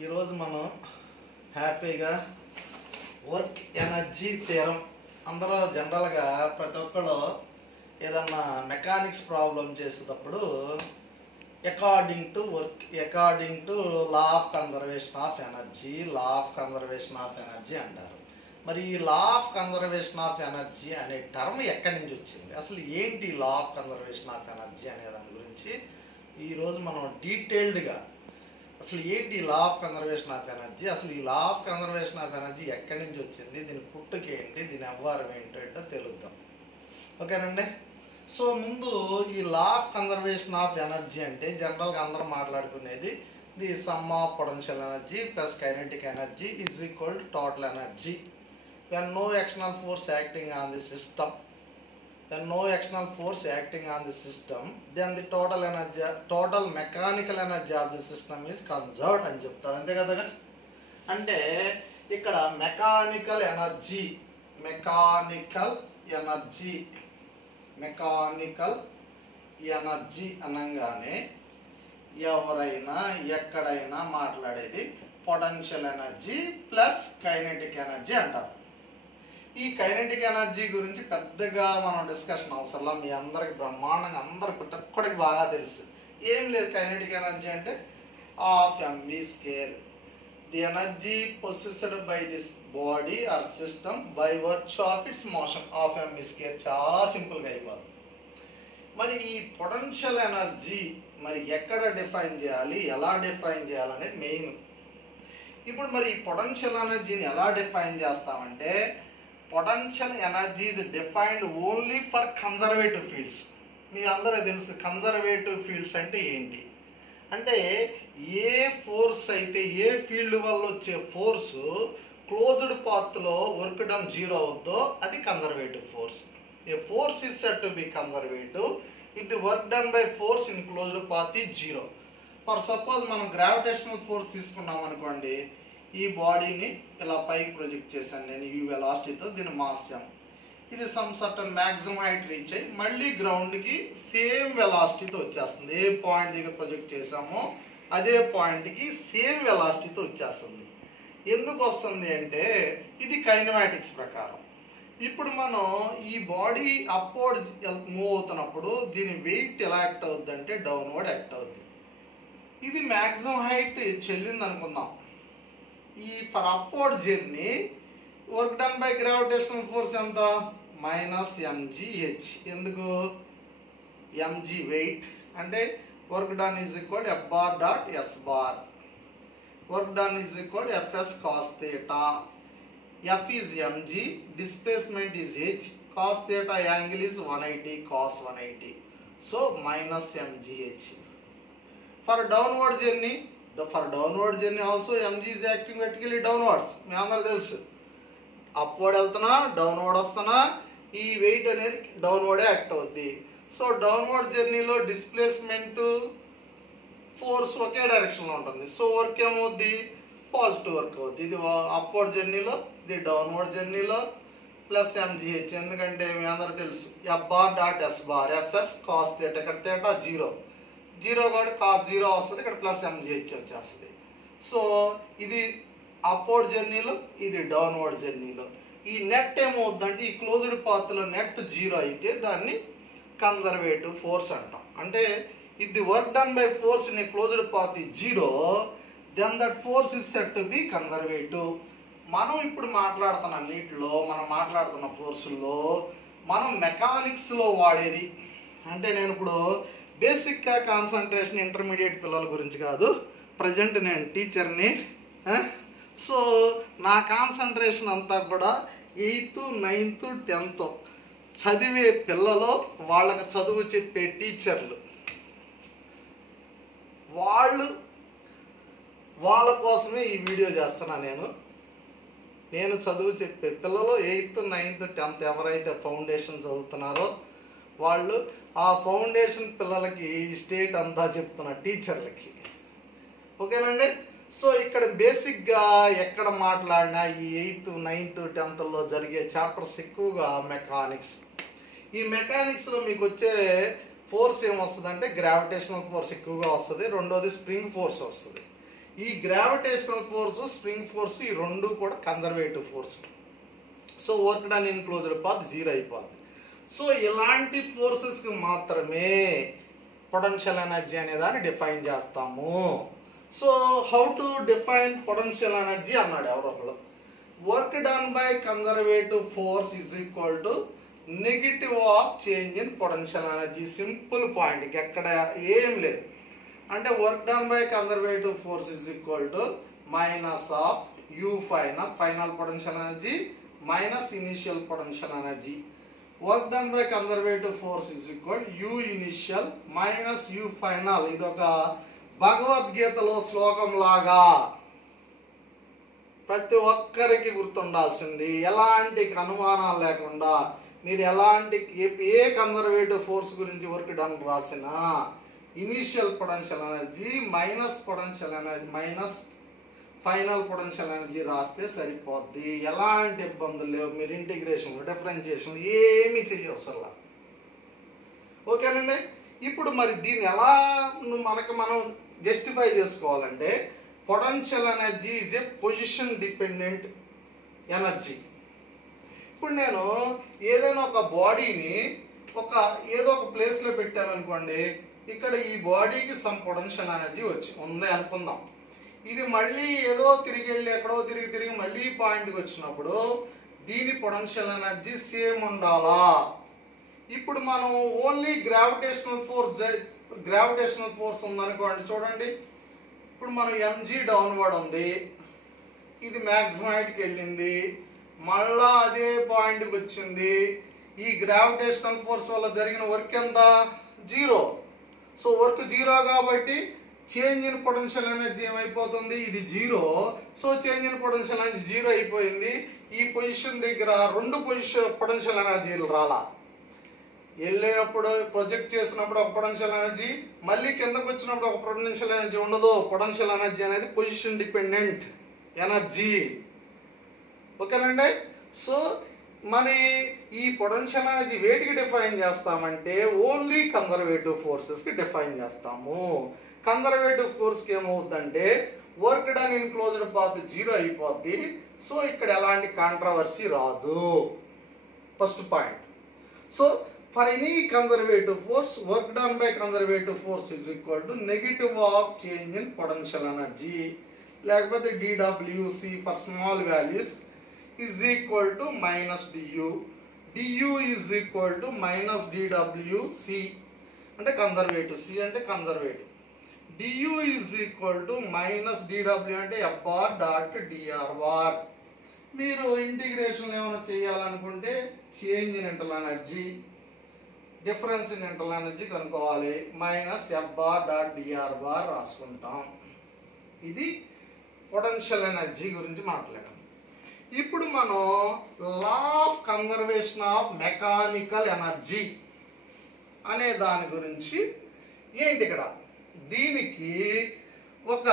ఈరోజు మనం హ్యాపీగా వర్క్ ఎనర్జీ థియరం అందరూ జనరల్గా ప్రతి ఒక్కరు ఏదన్నా మెకానిక్స్ ప్రాబ్లం చేసేటప్పుడు according to law of conservation of energy అంటారు. మరి ఈ లా ఆఫ్ కన్జర్వేషన్ ఆఫ్ ఎనర్జీ అనే టర్మ్ ఎక్కడి నుంచి వచ్చింది, అసలు ఏంటి లా ఆఫ్ కన్జర్వేషన్ ఆఫ్ ఎనర్జీ అనే దాని గురించి ఈరోజు మనం డీటెయిల్డ్గా అసలు ఏంటి లా ఆఫ్ కన్జర్వేషన్ ఆఫ్ ఎనర్జీ, అసలు ఈ లా ఆఫ్ కన్జర్వేషన్ ఆఫ్ ఎనర్జీ ఎక్కడి నుంచి వచ్చింది, దీని పుట్టుక ఏంటి, దీని వ్యవహారం ఏంటో తెలుద్దాం. ఓకేనండి. సో ముందు ఈ లా ఆఫ్ కన్జర్వేషన్ ఆఫ్ ఎనర్జీ అంటే జనరల్గా అందరూ మాట్లాడుకునేది the some of potential energy plus kinetic energy is equal to total energy when no external force acting on the system then the total mechanical energy of the system is conserved అని చెప్తారు. అంతే కదా. అంటే ఇక్కడ mechanical energy అనగానే ఎవరైనా ఎక్కడైనా మాట్లాడేది potential energy plus kinetic energy అంటారు. ఈ కైనెటిక్ ఎనర్జీ గురించి పెద్దగా మనం డిస్కషన్ అవసరం, మీ అందరికి బ్రహ్మాండంగా అందరికి ప్రతి ఒక్కడికి బాగా తెలుసు. ఏం లేదు, కైనెటిక్ ఎనర్జీ అంటే half mv square the energy possessed by this body or system by virtue of its motion half mv square. చాలా సింపుల్గా అయిపోతుంది. మరి ఈ పొటెన్షియల్ ఎనర్జీ మరి ఎక్కడ డిఫైన్ చేయాలి, ఎలా డిఫైన్ చేయాలనేది మెయిన్. ఇప్పుడు మరి ఈ పొటెన్షియల్ ఎనర్జీని ఎలా డిఫైన్ చేస్తామంటే potential energy is defined only for conservative fields. మీ అందరూ తెలుసు కన్జర్వేటివ్ ఫీల్డ్స్ అంటే ఏంటి అంటే ఏ ఫోర్స్ అయితే ఏ ఫీల్డ్ వల్ల వచ్చే ఫోర్స్ క్లోజ్డ్ పాత్లో వర్క్ డన్ జీరో అవుద్దో అది conservative force. A force is said to be conservative if the work done by force in closed path is zero. For suppose మనం గ్రావిటేషనల్ ఫోర్స్ తీసుకున్నాం అనుకోండి, ఈ బాడీని ఇలా పైకి ప్రొజెక్ట్ చేశాను నేను ఈ వెలాసిటీతో, దీని మాస్ m. ఇది some certain maximum height reach అయ్యి మళ్ళీ గ్రౌండ్కి సేమ్ వెలాసిటీతో వచ్చేస్తుంది. ఏ పాయింట్ దగ్గర ప్రొజెక్ట్ చేసామో అదే పాయింట్కి సేమ్ వెలాసిటీతో వచ్చేస్తుంది. ఎందుకు వస్తుంది అంటే ఇది కైనమాటిక్స్ ప్రకారం. ఇప్పుడు మనం ఈ బాడీ అప్వర్డ్ మూవ్ అవుతున్నప్పుడు దీని వెయిట్ ఎలా యాక్ట్ అవుద్ది అంటే డౌన్వర్డ్ యాక్ట్ అవుద్ది. ఇది మ్యాక్సిమం హైట్ చెల్లింది అనుకుందాం. ఈ for upward journey work done by gravitational force ఎంత -mgh. ఎందుకు mg వెయిట్ అంటే work done is equal f bar dot s bar. Work done is equal fs cos theta. f is mg, displacement is h, cos theta angle is 180 cos 180, so -mgh. For downward journey also mg is acting vertically downwards. మీ అందరూ తెలుసు upward వెళ్తున్నా downward వస్తున్నా ఈ wait అనేది డౌన్వర్డే act అవుద్ది. So downward జర్నీలో displacement force ఒకే డైరెక్షన్లో ఉంటుంది. సో వర్క్ ఏమవుద్ది పాజిటివ్ వర్క్ అవుద్ది. ఇది అప్వర్డ్ జర్నీలో, ఇది డౌన్వర్డ్ జర్నీలో ప్లస్ mgh. ఎందుకంటే మీ అందరూ తెలుసు f bar dot s bar fs cos theta. ఇక్కడ theta జీరో కాబట్టి కాస్ జీరో వస్తుంది, ఇక్కడ ప్లస్ mgh వచ్చేస్తుంది. సో ఇది అప్వర్డ్ జర్నీలో, ఇది డౌన్వర్డ్ జర్నీలో. ఈ నెట్ ఏమవుద్దంటే ఈ క్లోజ్డ్ పాత్లో నెట్ జీరో అయితే దాన్ని కన్జర్వేటివ్ ఫోర్స్ అంటాం. అంటే if the work done by force in a closed path is zero then that force is said to be conservative. మనం ఇప్పుడు మాట్లాడుతున్న అన్నిటిలో మనం మాట్లాడుతున్న ఫోర్సుల్లో మనం మెకానిక్స్లో వాడేది అంటే నేను ఇప్పుడు బేసిక్గా కాన్సన్ట్రేషన్ ఇంటర్మీడియట్ పిల్లల గురించి కాదు, ప్రజెంట్ నేను టీచర్ని. సో నా కాన్సన్ట్రేషన్ అంతా కూడా 8th 9th 10th చదివే పిల్లలు, వాళ్ళకి చదువు చెప్పే టీచర్లు, వాళ్ళ కోసమే ఈ వీడియో చేస్తున్నా. నేను చదువు చెప్పే పిల్లలు 8th 9th 10th ఎవరైతే ఫౌండేషన్ చదువుతున్నారో వాళ్ళు ఆ ఫౌండేషన్ పిల్లలకి స్టేట్ అంతా చెప్తున్న టీచర్లకి. ఓకేనండి. సో ఇక్కడ బేసిక్గా ఎక్కడ మాట్లాడినా ఈ 8th 9th 10thలో జరిగే చాప్టర్స్ ఎక్కువగా మెకానిక్స్. ఈ మెకానిక్స్లో మీకు వచ్చే ఫోర్స్ ఏమొస్తుంది అంటే గ్రావిటేషనల్ ఫోర్స్ ఎక్కువగా వస్తుంది, రెండోది స్ప్రింగ్ ఫోర్స్ వస్తుంది. ఈ గ్రావిటేషనల్ ఫోర్స్, స్ప్రింగ్ ఫోర్స్ ఈ రెండు కూడా conservative force. So work done in closed path 0 అయిపోద్ది. సో ఇలాంటి ఫోర్సెస్కి మాత్రమే పొటెన్షియల్ ఎనర్జీ అనే దాన్ని డిఫైన్ చేస్తాము. So how to define potential energy అన్నాడు ఎవరో ఒకరు. Work done by conservative force is equal to negative of change in potential energy. Simple point, ఎక్కడ ఏం లేదు. అంటే work done by conservative force is equal to minus of you final potential energy minus initial potential energy. Work done by conservative force is equal you initial minus you final. ఇది ఒక భగవద్గీతలో శ్లోకం లాగా ప్రతి ఒక్కరికి గుర్తుండాల్సింది, ఎలాంటి అనుమానాలు లేకుండా. మీరు ఎలాంటి ఏ కన్జర్వేటివ్ ఫోర్స్ గురించి వర్క్ డన్ రాసినా initial potential energy minus potential energy minus final potential energy రాస్తే సరిపోద్ది. ఎలాంటి ఇబ్బందులు లేవు. మీరు ఇంటిగ్రేషన్, డిఫరెన్షియేషన్ ఏమీ చేయవసరం. ఓకేనండి. ఇప్పుడు మరి దీన్ని ఎలా మనం జస్టిఫై చేసుకోవాలంటే potential energy is a position dependent energy. ఇప్పుడు నేను ఏదైనా ఒక బాడీని ఏదో ఒక ప్లేస్లో పెట్టాను అనుకోండి, ఇక్కడ ఈ బాడీకి సమ్ పొటెన్షియల్ ఎనర్జీ ఉంది అనుకుందాం. ఇది మళ్ళీ ఏదో తిరిగి వెళ్ళి ఎక్కడో తిరిగి మళ్ళీ పాయింట్కి వచ్చినప్పుడు దీని పొటెన్షియల్ ఎనర్జీ సేమ్ ఉండాలా? ఇప్పుడు మనం ఓన్లీ గ్రావిటేషనల్ ఫోర్స్ ఉందనుకోండి, చూడండి. ఇప్పుడు మనం mg డౌన్వర్డ్ ఉంది, ఇది మ్యాక్సిమం హైట్కి వెళ్ళింది, మళ్ళా అదే పాయింట్కి వచ్చింది. ఈ గ్రావిటేషనల్ ఫోర్స్ వల్ల జరిగిన వర్క్ ఎంత? 0. సో వర్క్ 0 కాబట్టి చేంజ్ ఇన్ పొటెన్షియల్ ఎనర్జీ ఏమైపోతుంది? ఇది 0. So change in potential energy 0 అయిపోయింది. ఈ పొజిషన్ దగ్గర రెండు పొటెన్షియల్ ఎనర్జీలు రాలా. వెళ్ళినప్పుడు ప్రొజెక్ట్ చేసినప్పుడు ఒక పొటెన్షియల్ ఎనర్జీ, మళ్ళీ కిందకు వచ్చినప్పుడు ఒక పొటెన్షియల్ ఎనర్జీ ఉండదు. పొటెన్షియల్ ఎనర్జీ అనేది పొజిషన్ డిపెండెంట్ ఎనర్జీ. ఓకేనండి. సో మరి ఈ పొటెన్షియల్ ఎనర్జీ వేటికి డిఫైన్ చేస్తామంటే ఓన్లీ కన్జర్వేటివ్ ఫోర్సెస్కి డిఫైన్ చేస్తాము. కన్జర్వేటివ్ ఫోర్స్కి ఏమవుతుందంటే work done in closed path 0 అయిపోద్ది. సో ఇక్కడ ఎలాంటి కాంట్రవర్సీ రాదు. First point. So for any conservative force work done by conservative force is equal to negative of change in potential energy, లేకపోతే dWc for small values is equal to minus du. du is equal to minus dWc అంటే conservative, c అంటే conservative. du is equal to minus dW అంటే fr dot dr bar. మీరు integration ఏమైనా చేయాలనుకుంటే change in internal energy, difference in internal energy కనుక్కోవాలి. Minus fr dot dr bar రాసుకుంటాం. ఇది potential energy గురించి మాట్లాడాం. ఇప్పుడు మనం law of conservation of mechanical energy అనే దాని గురించి ఏంటి ఇక్కడ. దీనికి ఒక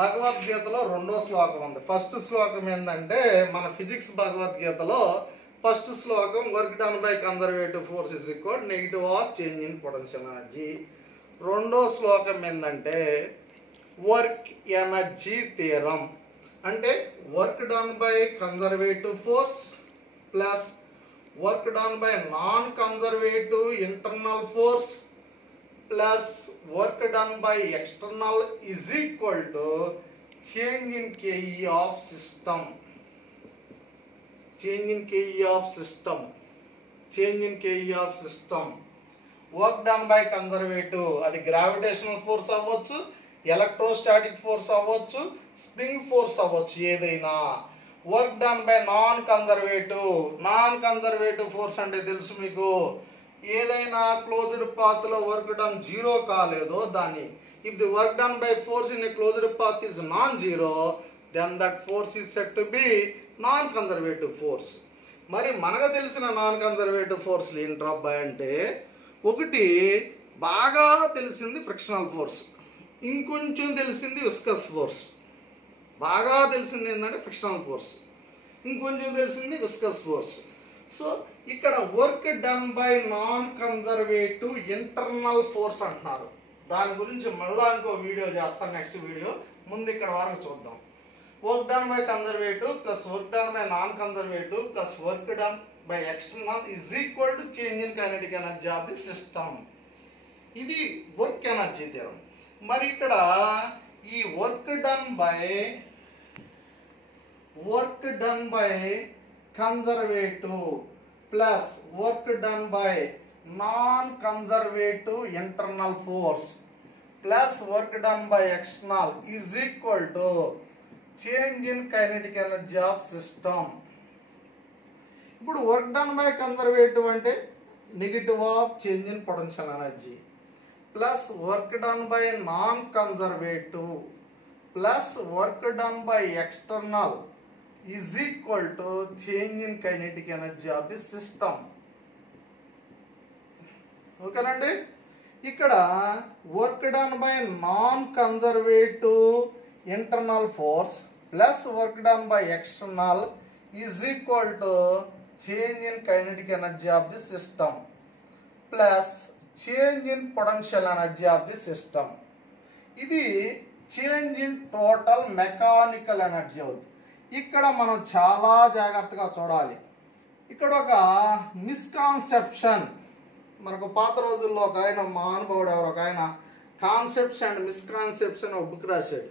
భగవద్గీతలో 2వ శ్లోకం ఉంది. ఫస్ట్ శ్లోకం ఏంటంటే మన ఫిజిక్స్ భగవద్గీతలో ఫస్ట్ శ్లోకం work done by conservative force is equal negative of change in potential energy. 2వ శ్లోకం ఏంటంటే వర్క్ ఎనర్జీ థియరం. అంటే work done by conservative force plus work done by non conservative internal force plus work done by external is equal to change in KE of system. Change in KE of system. Change in KE of system. Work done by conservative అది gravitational force అవ్వచ్చు, electrostatic force అవ్వచ్చు, spring force అవ్వచ్చు, ఏదైనా. Work done by non conservative force అంటే తెలుసు మీకు, ఏదైనా closed path లో వర్క్ డన్ 0 కాలేదో దాన్ని. If the work done by force in closed path is non zero, then that force is set to be non conservative force. మరి మనకు తెలిసిన నాన్ కన్జర్వేటివ్ ఫోర్స్లు ఏంట్రబ్బాయి అంటే, ఒకటి బాగా తెలిసింది ఫ్రిక్షనల్ ఫోర్స్, ఇంకొంచెం తెలిసింది విస్కస్ ఫోర్స్. బాగా తెలిసింది ఏంటంటే ఫ్రిక్షనల్ ఫోర్స్, ఇంకొంచెం తెలిసింది విస్కస్ ఫోర్స్. సో ఇక్కడ work done by non conservative internal force అంటున్నారు. దాని గురించి మళ్ళీ ఇంకో వీడియో చేస్తాను, నెక్స్ట్ వీడియో. ముందు ఇక్కడ వరకు చూద్దాం. Work done by conservative plus work done by non conservative plus work done by external is equal to change in kinetic energy of the system. ఇది వర్క్ ఎనర్జీ థియరం. మరి ఇక్కడ ఈ work done by conservative plus work done by non conservative internal force plus work done by external is equal to change in kinetic energy of system. ఇప్పుడు work done by conservative అంటే negative of change in potential energy plus work done by non conservative plus work done by external is equal to change in kinetic energy of the system. ఓకేనండి. ఇక్కడ work done by non conservative internal force plus work done by external is equal to change in kinetic energy of the system plus change in potential energy of the system. ఇది change in total mechanical energy అవుతుంది. ఇక్కడ మనం చాలా జాగ్రత్తగా చూడాలి. ఇక్కడ ఒక misconception, మనకు పాత రోజుల్లో ఒక ఆయన మహానుభావుడు ఎవరు ఒక ఆయన కాన్సెప్ట్స్ అండ్ మిస్కాన్సెప్షన్ ఒక బుక్ రాశాడు.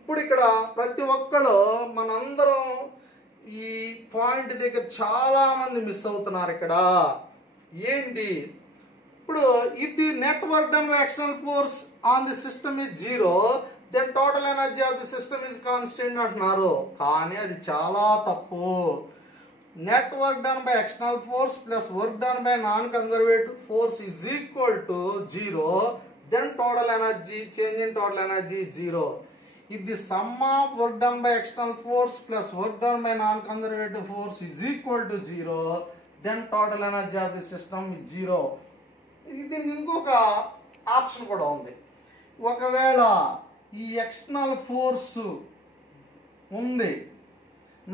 ఇప్పుడు ఇక్కడ ప్రతి ఒక్కరు మనందరం ఈ పాయింట్ దగ్గర చాలా మంది మిస్ అవుతున్నారు. ఇక్కడ ఏంటి, ఇప్పుడు if the net work done by external force on the system is 0 then total energy of the system is constant అంటున్నారు. కానీ అది చాలా తప్పు. Net work done by external force plus work done by non conservative force is equal to 0 then total energy change in total energy 0. If the sum of work done by external force plus work done by non-conservative force is equal to 0, then total energy of the system is 0. దీనికి ఇంకొక option కూడా ఉంది. ఒకవేళ ఈ external force ఉంది,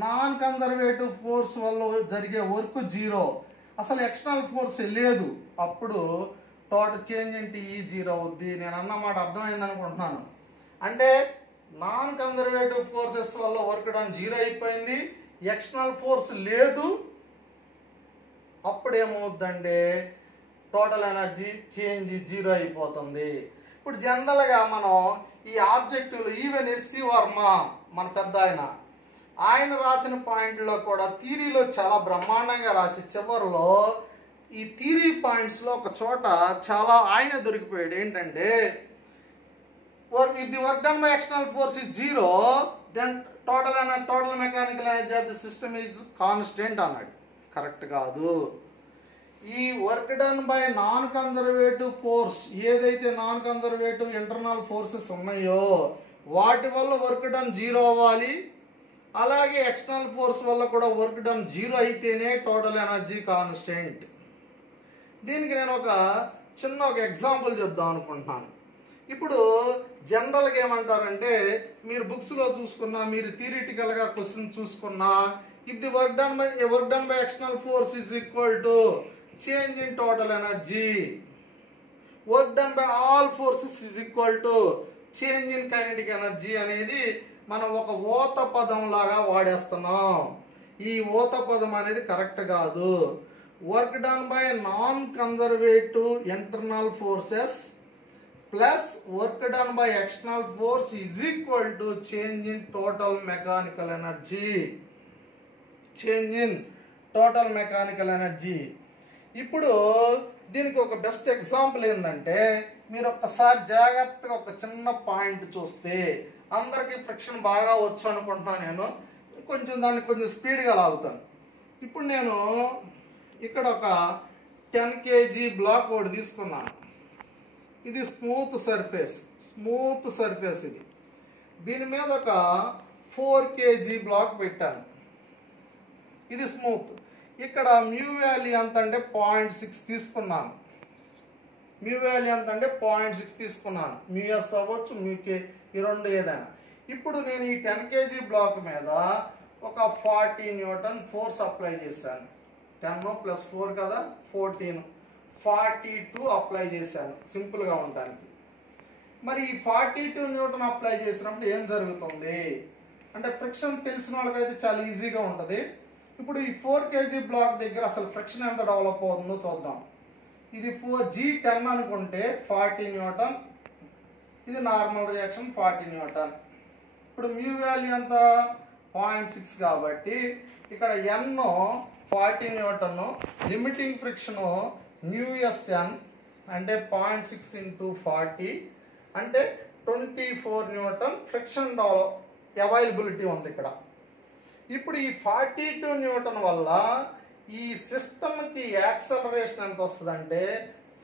non conservative force వల్ల జరిగే work 0, అసలు ఎక్స్టర్నల్ ఫోర్స్ లేదు, అప్పుడు టోటల్ చేంజ్ ఇంటి ఈ 0 అవుద్ది. నేను అన్నమాట అర్థమైంది అనుకుంటున్నాను. అంటే నాన్ కన్జర్వేటివ్ ఫోర్సెస్ వల్ల వర్క్ డన్ 0 అయిపోయింది, ఎక్స్టర్నల్ ఫోర్స్ లేదు, అప్పుడు ఏమవుద్దంటే టోటల్ ఎనర్జీ చేంజ్ 0 అయిపోతుంది. ఇప్పుడు జనరల్గా మనం ఈ ఆబ్జెక్టివ్లు ఈవెన్ ఎస్సి వర్మ మన పెద్ద ఆయన రాసిన పాయింట్లో కూడా థియరీలో చాలా బ్రహ్మాండంగా రాసి చివరిలో ఈ థియరీ పాయింట్స్లో ఒక చోట చాలా ఆయన దొరికిపోయాడు. ఏంటంటే if the work done by external force is 0 then total mechanical energy of the system is constant అన్నాడు. కరెక్ట్ కాదు. ఈ work done by non conservative force, ఏదైతే నాన్ కన్జర్వేటివ్ ఇంటర్నల్ ఫోర్సెస్ ఉన్నాయో వాటి వల్ల వర్క్ డన్ 0 అవ్వాలి. అలాగే ఎక్స్టర్నల్ ఫోర్స్ వల్ల కూడా వర్క్ డన్ 0 అయితేనే టోటల్ ఎనర్జీ కాన్స్టెంట్. దీనికి నేను ఒక ఎగ్జాంపుల్ చెప్దాం అనుకుంటున్నాను. ఇప్పుడు జనరల్గా ఏమంటారంటే, మీరు బుక్స్లో చూసుకున్నా, మీరు థియరిటికల్గా క్వశ్చన్ చూసుకున్నా, if the work done by external force is equal to change in total energy, work done by all forces is equal to change in kinetic energy అనేది మనం ఒక ఓత పదం లాగా వాడేస్తున్నాం. ఈ ఓత పదం అనేది కరెక్ట్ కాదు. Work done by non conservative internal forces plus work done by external force is equal to change in total mechanical energy. Change in total mechanical energy. ఇప్పుడు దీనికి ఒక బెస్ట్ ఎగ్జాంపుల్ ఏంటంటే, మీరు ఒక్కసారి జాగ్రత్తగా ఒక చిన్న పాయింట్ చూస్తే, అందరికీ ఫ్రిక్షన్ బాగా వచ్చు అనుకుంటున్నాను. నేను దాన్ని కొంచెం స్పీడ్గా లాగుతాను. ఇప్పుడు నేను ఇక్కడ ఒక 10 kg బ్లాక్ ఒకటి తీసుకున్నాను. ఇది స్మూత్ సర్ఫేస్ ఇది. దీని మీద ఒక 4 kg బ్లాక్ పెట్టాను. ఇది స్మూత్. ఇక్కడ మ్యూ వాల్యూ ఎంత అంటే 0.6 తీసుకున్నాను. మ్యూఎస్ అవ్వచ్చు, మ్యూకే, ఈ రెండు ఏదైనా. ఇప్పుడు నేను ఈ 10 kg బ్లాక్ మీద ఒక 40 న్యూటన్ ఫోర్స్ అప్లై చేశాను. 10 + 4 కదా 14, 42 అప్లై చేశాను సింపుల్గా ఉండడానికి. మరి ఈ 42 న్యూటన్ అప్లై చేసినప్పుడు ఏం జరుగుతుంది అంటే ఫ్రిక్షన్ తెలిసిన వాళ్ళకైతే చాలా ఈజీగా ఉంటుంది. ఇప్పుడు ఈ 4 kg బ్లాక్ దగ్గర అసలు ఫ్రిక్షన్ ఎంత డెవలప్ అవుతుందో చూద్దాం. ఇది G10 అనుకుంటే 40 న్యూటన్, ఇది నార్మల్ రియాక్షన్ 40 న్యూటన్. ఇప్పుడు మ్యూ వాల్యూ ఎంత 0.6 కాబట్టి ఇక్కడ n 40 న్యూటన్, లిమిటింగ్ ఫ్రిక్షన్ న్యూఎస్ఎన్ అంటే 0.6 × 40 అంటే 24 న్యూటన్ ఫ్రిక్షన్ అవైలబిలిటీ ఉంది ఇక్కడ. ఇప్పుడు ఈ 42 న్యూటన్ వల్ల ఈ సిస్టమ్కి యాక్సలరేషన్ ఎంత వస్తుంది అంటే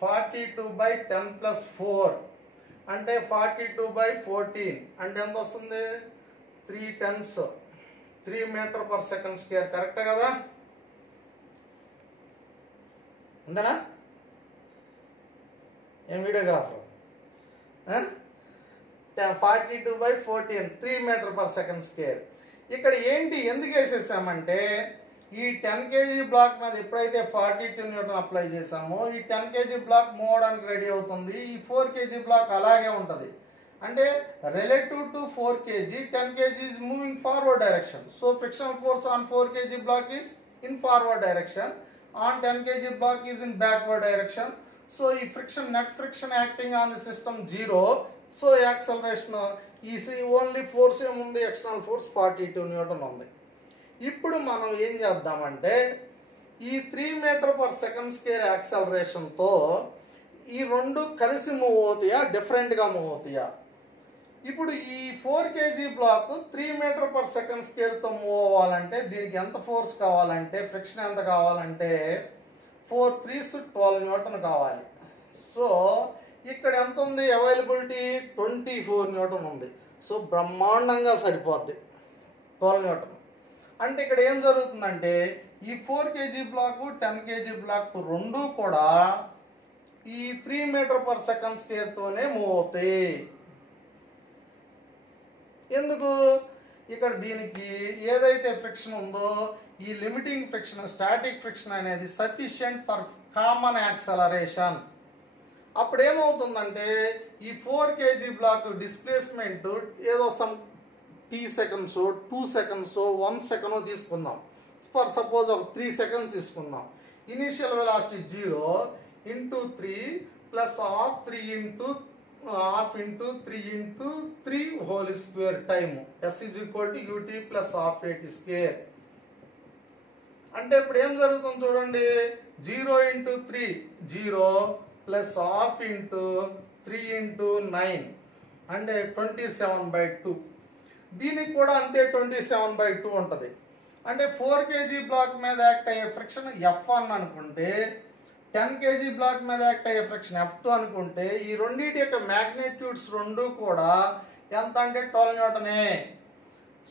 42/10+4 అంటే 42/14 అంటే ఎంత వస్తుంది 3 టెన్స్ 3 మీటర్/సెకండ్ స్క్వేర్. కరెక్టే కదా, ఉందనా ఏం వీడియోగ్రాఫర్ 42/14 3 మీటర్/సెకండ్ స్క్వేర్. ఇక్కడ ఏంటి ఎందుకు వేసేసామంటే ఈ 10 kg బ్లాక్ మీద ఎప్పుడైతే 42 న్యూటన్ అప్లై చేసామో ఈ 10 kg బ్లాక్ మూవ్ అవడానికి రెడీ అవుతుంది. ఈ 4 kg బ్లాక్ అలాగే ఉంటుంది. అంటే relative to 4 kg 10 kg is moving forward direction. So frictional force on 4 kg block is in forward direction, on 10 kg block is in backward direction. So ఈ friction net friction acting on the system 0. So acceleration ఈ only force ఏముంది external force 42 Newton ఉంది. ఇప్పుడు మనం ఏం చేద్దామంటే ఈ 3 మీటర్/సెకండ్ square యాక్సలరేషన్తో ఈ రెండు కలిసి మూవ్ అవుతాయా డిఫరెంట్గా మూవ్ అవుతాయా? ఇప్పుడు ఈ 4 kg బ్లాక్ 3 మీటర్/సెకండ్ స్క్వేర్తో మూవ్ అవ్వాలంటే దీనికి ఎంత ఫోర్స్ కావాలంటే ఫ్రిక్షన్ ఎంత కావాలంటే 4 3s 12 న్యూటన్ కావాలి. సో ఇక్కడ ఎంత ఉంది అవైలబిలిటీ 24 న్యూటన్ ఉంది. సో బ్రహ్మాండంగా సరిపోద్ది 12 న్యూటన్. అంటే ఇక్కడ ఏం జరుగుతుందంటే ఈ 4 kg బ్లాక్ 10 kg బ్లాక్ రెండు కూడా ఈ 3 మీటర్/సెకండ్ స్క్వేర్తోనే మూవ్ అవుతాయి. ఎందుకు ఇక్కడ దీనికి ఏదైతే ఫ్రిక్షన్ ఉందో ఈ లిమిటింగ్ ఫ్రిక్షన్ స్టాటిక్ ఫ్రిక్షన్ అనేది సఫిషియంట్ ఫర్ కామన్ యాక్సలరేషన్. అప్పుడు ఏమవుతుందంటే ఈ 4 kg బ్లాక్ డిస్ప్లేస్మెంట్ ఏదో some t seconds 2 seconds 1 second తీసుకుందాం. ఫర్ సపోజ్ ఒక 3 సెకండ్స్ తీసుకుందాం. Initial velocity 0 × 3 plus half 3 × 3 × 3 whole square time s = ut + half at². అంటే ఇప్పుడు ఏం జరుగుతుంది చూడండి 0 × 3 0 ప్లస్ హాఫ్ × 3 × 9 అంటే 27/2. దీనికి కూడా అంతే 27/2 ఉంటుంది. అంటే 4 kg బ్లాక్ మీద యాక్ట్ అయ్యే ఫ్రిక్షన్ F1 అనుకుంటే 10 kg బ్లాక్ మీద యాక్ట్ అయ్యే ఫ్రిక్షన్ F2 అనుకుంటే ఈ రెండింటి యొక్క మ్యాగ్నిట్యూడ్స్ రెండు కూడా ఎంత అంటే 12 న్యూటనే.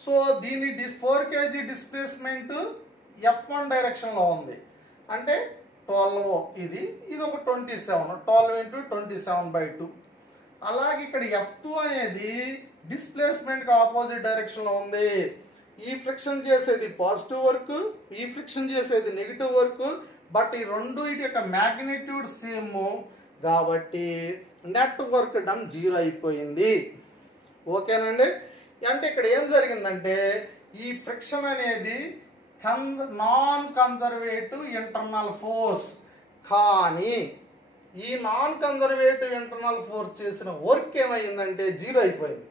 సో దీని 4 kg డిస్ప్లేస్మెంట్ F1 డైరెక్షన్లో ఉంది అంటే 12 ఇది ఒక 27 12 × 27/2. అలాగే ఇక్కడ F2 అనేది డిస్ప్లేస్మెంట్కి ఆపోజిట్ డైరెక్షన్లో ఉంది. ఈ ఫ్రిక్షన్ చేసేది పాజిటివ్ వర్క్, ఈ ఫ్రిక్షన్ చేసేది నెగిటివ్ వర్క్. బట్ ఈ రెండు వీటి యొక్క మ్యాగ్నిట్యూడ్ సేమ్ కాబట్టి నెట్ వర్క్ డన్ 0 అయిపోయింది. ఓకేనండి. అంటే ఇక్కడ ఏం జరిగిందంటే ఈ ఫ్రిక్షన్ అనేది నాన్ కన్జర్వేటివ్ ఇంటర్నల్ ఫోర్స్, కానీ ఈ నాన్ కన్జర్వేటివ్ ఇంటర్నల్ ఫోర్స్ చేసిన వర్క్ ఏమైందంటే 0 అయిపోయింది.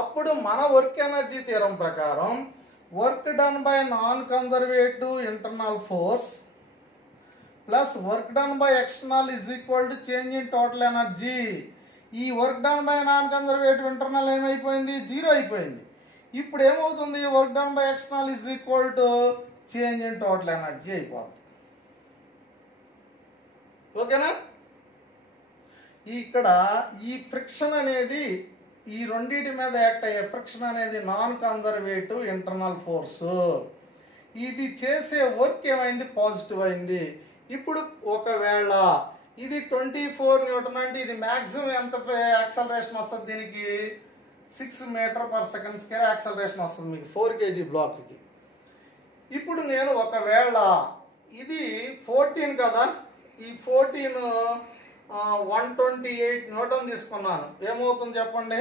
అప్పుడు మన వర్క్ ఎనర్జీ థియరం ప్రకారం work done by non conservative internal force plus work done by external is equal to change in total energy. ఈ work done by non conservative internal ఏమైపోయింది 0 అయిపోయింది. ఇప్పుడు ఏమవుతుంది work done by external is equal to change in total energy అయిపోతుంది. ఓకేనా. ఇక్కడ ఈ friction అనేది ఈ రెండింటి మీద యాక్ట్ అయ్యే ఫ్రిక్షన్ అనేది నాన్ కన్జర్వేటివ్ ఇంటర్నల్ ఫోర్స్. ఇది చేసే వర్క్ ఏమైంది పాజిటివ్ అయింది. ఇప్పుడు ఒకవేళ ఇది 24 న్యూటన్ అంటే ఇది మ్యాక్సిమం ఎంత యాక్సలరేషన్ వస్తుంది దీనికి 6 మీటర్/సెకండ్ స్క్వేర్ యాక్సలరేషన్ వస్తుంది మీకు 4 kg బ్లాక్కి. ఇప్పుడు నేను ఒకవేళ ఇది 14 కదా, ఈ 14 128 న్యూటన్ తీసుకున్నాను, ఏమవుతుంది చెప్పండి?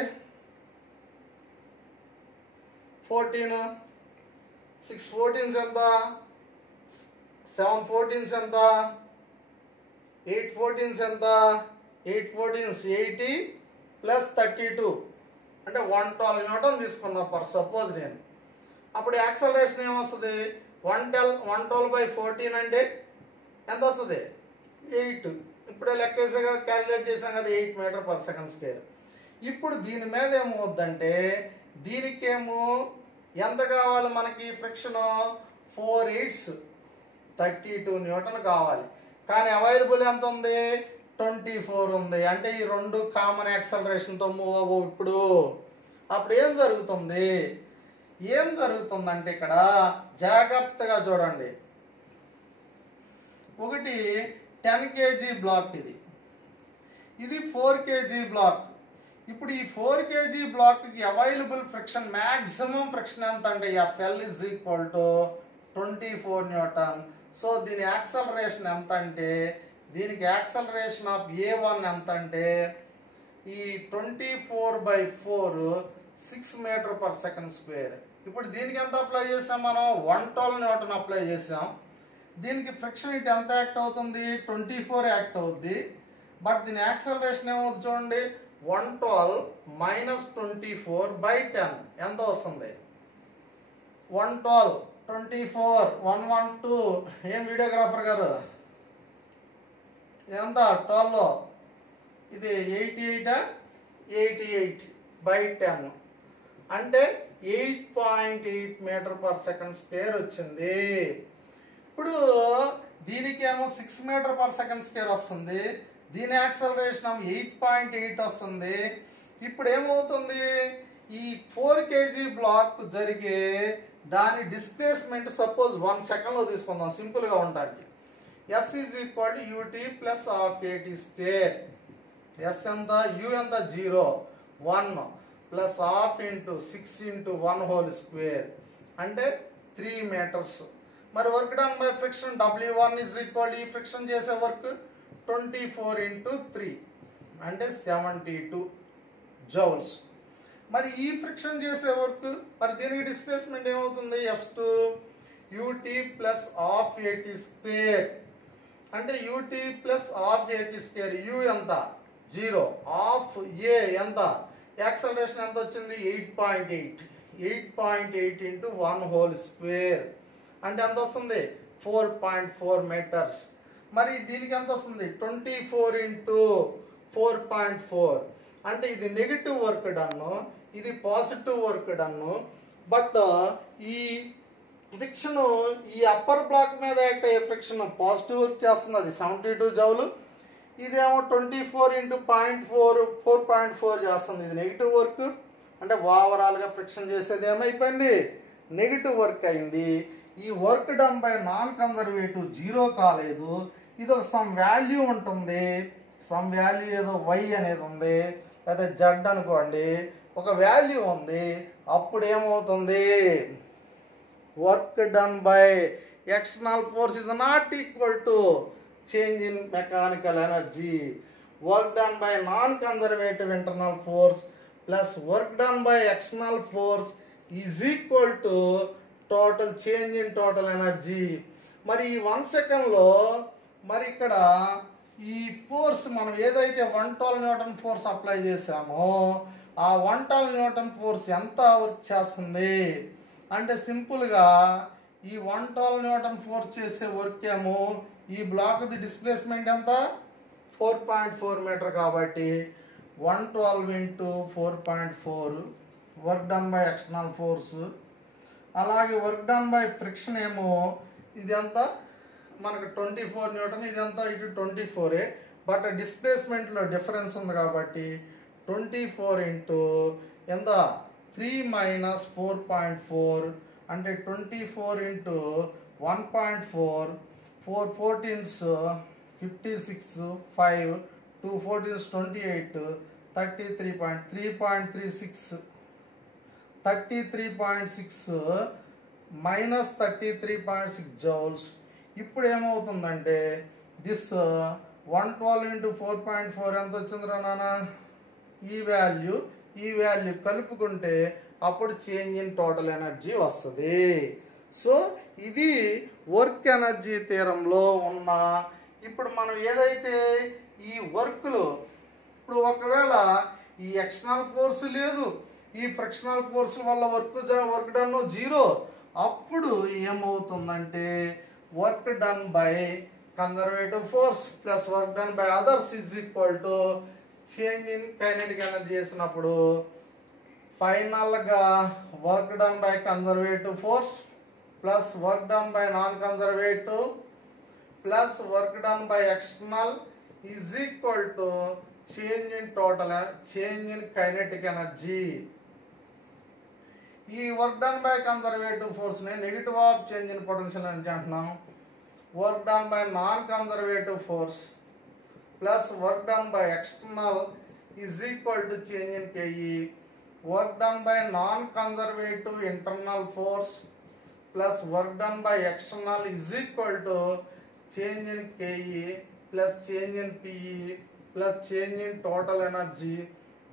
14 6 14 ఎంత, 7 14 ఎంత, 8 14 ఎంత, 8 14 80 ప్లస్ 32 అంటే 112 న్యూటన్ తీసుకున్నా పర్ సపోజ్ నేను. అప్పుడు యాక్సలరేషన్ ఏమొస్తుంది? 112/14 అంటే ఎంత వస్తుంది? 8. ఇప్పుడే లెక్క వేసే కదా, క్యాలిక్యులేట్ చేసాం కదా, 8 మీటర్ పర్ సెకండ్ స్క్వేర్. ఇప్పుడు దీని మీద ఏమవుద్దంటే దీనికేమో ఎంత కావాలి మనకి? ఫ్రిక్షన్ 4 8 32 న్యూటన్ కావాలి. కానీ అవైలబుల్ ఎంత ఉంది? 24 ఉంది. అంటే ఈ రెండు కామన్ యాక్సలరేషన్తో మూవ్ అవ్వవు. అప్పుడు ఏం జరుగుతుంది? ఏం జరుగుతుందంటే ఇక్కడ జాగ్రత్తగా చూడండి. ఒకటి 10 kg బ్లాక్, ఇది 4 kg బ్లాక్. ఇప్పుడు ఈ 4 kg బ్లాక్కి అవైలబుల్ ఫ్రిక్షన్, మ్యాక్సిమం ఫ్రిక్షన్ ఎంత అంటే FL = 24 న్యూటన్. సో దీని యాక్సలరేషన్ ఎంత అంటే, దీనికి యాక్సలరేషన్ ఆఫ్ A1 ఎంత అంటే ఈ 24/4 6 మీటర్ పర్ సెకండ్ స్క్వేర్. ఇప్పుడు దీనికి ఎంత అప్లై చేసాం మనం? 112 న్యూటన్ అప్లై చేసాం. దీనికి ఫ్రిక్షన్ ఇటు ఎంత యాక్ట్ అవుతుంది? 24 యాక్ట్ అవుద్ది. బట్ దీని యాక్సలరేషన్ ఏమవుతుంది చూడండి, 112 - 24/10 ఎంత వస్తుంది? 112 24 112. ఏం వీడియోగ్రాఫర్ గారు, ఎంత 12? ఇది 88/10 అంటే 8.8 మీటర్ పర్ సెకండ్ స్క్వేర్ వచ్చింది. ఇప్పుడు దీనికేమో 6 మీటర్ పర్ సెకండ్ స్క్వేర్ వస్తుంది, దీని యాక్సలరేషన్ 8.8 వస్తుంది. ఇప్పుడు ఏమవుతుంది? ఈ 4 kg బ్లాక్ జరిగే దాని డిస్ప్లేస్మెంట్ సపోజ్ 1 సెకండ్లో తీసుకుందాం సింపుల్గా ఉంటుంది. S = ut + half at². S ఎంత? U ఎంత? 0 1 ప్లస్ హాఫ్ ఇంటూ 6 × 1² అంటే 3 మీటర్స్. మరి work done by friction W1 = ఈ ఫ్రిక్షన్ చేసే వర్క్ 24 × 3 అంటే 72 జౌల్స్. మరి ఈ ఫ్రిక్షన్ చేసే వర్క్, మరి దీనికి డిస్ప్లేస్మెంట్ ఏమవుతుంది? S2 ut + half at² అంటే ut + half at². U ఎంత? 0 half a ఎంత? యాక్సలరేషన్ ఎంత వచ్చింది? 8.8 8.8 × 1² అంటే ఎంత వస్తుంది? 4.4 మీటర్స్. మరి దీనికి ఎంత వస్తుంది? 24 × 4.4 అంటే ఇది నెగిటివ్ వర్క్ డన్, ఇది పాజిటివ్ వర్క్ డన్. బట్ ఈ ఫ్రిక్షన్ ఈ అప్పర్ బ్లాక్ మీద యాక్ట్ అయ్యే ఫ్రిక్షన్ పాజిటివ్ వర్క్ చేస్తుంది, అది 72 జౌలు. ఇదేమో 24 × 0.4 4.4 చేస్తుంది, ఇది నెగిటివ్ వర్క్. అంటే ఓవరాల్గా ఫ్రిక్షన్ చేసేది ఏమైపోయింది? నెగిటివ్ వర్క్ అయింది. ఈ work done by non conservative 0 కాలేదు. ఇది ఒక సమ్ వాల్యూ ఉంటుంది, సమ్ వాల్యూ ఏదో y అనేది ఉంది, లేదా z అనుకోండి, ఒక వాల్యూ ఉంది. అప్పుడు ఏమవుతుంది? Work done by external force is not equal to change in mechanical energy. Work done by non conservative internal force plus work done by external force is equal to total change in total energy. మరి ఈ 1 సెకండ్లో మరి ఇక్కడ ఈ force మనం ఏదైతే 112 Newton force apply చేసామో ఆ 112 న్యూటన్ ఫోర్స్ ఎంత వర్క్ చేస్తుంది అంటే సింపుల్గా ఈ 112 న్యూటన్ ఫోర్స్ చేసే వర్క్ ఏమో ఈ బ్లాక్ ది డిస్ప్లేస్మెంట్ ఎంత? 4.4 మీటర్ కాబట్టి 112 × 4.4 work done by external force. అలాగే వర్క్ డన్ బై ఫ్రిక్షన్ ఏమో ఇది ఎంత మనకు 24 న్యూటన్, ఇదంతా ఇటు 24. బట్ డిస్ప్లేస్మెంట్లో డిఫరెన్స్ ఉంది కాబట్టి 24 × ఎంత 3 - 4.4 అంటే 24 × 1.4 4 14s 56 5 2 14s 28 33.3.36 33.6 - 33.6 జౌల్స్. ఇప్పుడు ఏమవుతుందంటే దిస్ 112 into 4.4 ఎంత వచ్చిందిరా నాన్న? ఈ వాల్యూ కలుపుకుంటే అప్పుడు చేంజ్ ఇన్ టోటల్ ఎనర్జీ వస్తుంది. సో ఇది వర్క్ ఎనర్జీ థియరంలో ఉన్న. ఇప్పుడు మనం ఏదైతే ఈ వర్క్లో ఇప్పుడు ఒకవేళ ఈ ఎక్స్టర్నల్ ఫోర్స్ లేదు, ఈ ఫ్రిక్షనల్ ఫోర్స్ వల్ల వర్క్ డన్ 0, అప్పుడు ఏమవుతుందంటే work done by conservative force plus work done by others is equal to change in kinetic energy చేసినప్పుడు ఫైనల్గా work done by conservative force plus work done by non conservative plus work done by external is equal to change in kinetic energy. ఈ work done by conservative force ని negative of change in potential energy అంటున్నాం. Work done by non conservative force plus work done by external is equal to change in KE. Work done by non conservative internal force plus work done by external is equal to change in KE plus change in PE plus change in total energy.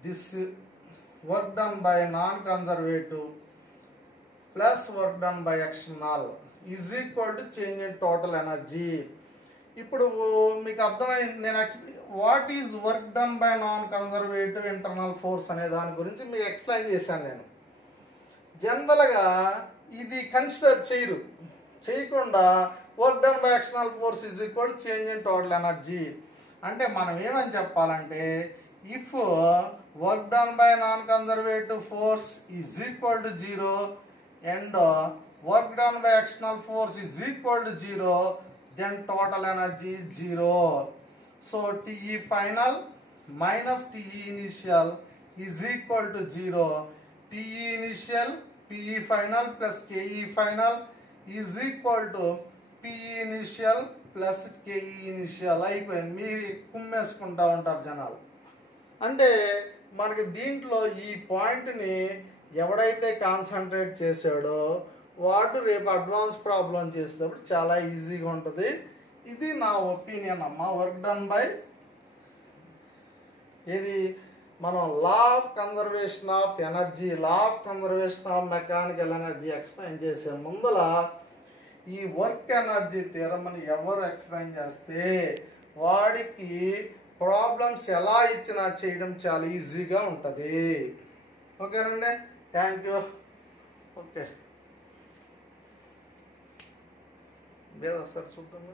This work done by non-conservative plus work done by external is equal to change in total energy. ఇప్పుడు మీకు అర్థమైంది. నేను what is work done by non conservative internal force అనే దాని గురించి మీకు explain చేశాను. నేను జనరల్గా ఇది కన్సిడర్ చేయకుండా work done by external force is equal change in total energy అంటే మనం ఏమని చెప్పాలంటే if work done by non conservative force is equal to 0 and work done by external force is equal to 0 then total energy 0. So TE final minus TE initial is equal to 0. PE initial PE final plus KE final is equal to PE initial plus KE initial. అయిపోయింది. మీరు కుమ్మేసుకుంటా ఉంటారు జనాలు. అంటే మనకి దీంట్లో ఈ పాయింట్ని ఎవడైతే కాన్సన్ట్రేట్ చేశాడో వాడు రేపు అడ్వాన్స్ ప్రాబ్లం చేసేటప్పుడు చాలా ఈజీగా ఉంటుంది. ఇది నా ఒపీనియన్ అమ్మా. వర్క్ డన్ బై ఇది మనం law of conservation of energy, law of conservation of mechanical energy explain చేసే ముందల ఈ వర్క్ ఎనర్జీ థియరం అని ఎవరు ఎక్స్ప్లెయిన్ చేస్తే వాడికి ప్రాబ్లమ్స్ ఎలా ఇచ్చినా చేయడం చాలా ఈజీగా ఉంటుంది. ఓకేనండి, థ్యాంక్ యూ. ఓకే, లేదా సార్ చూద్దాం.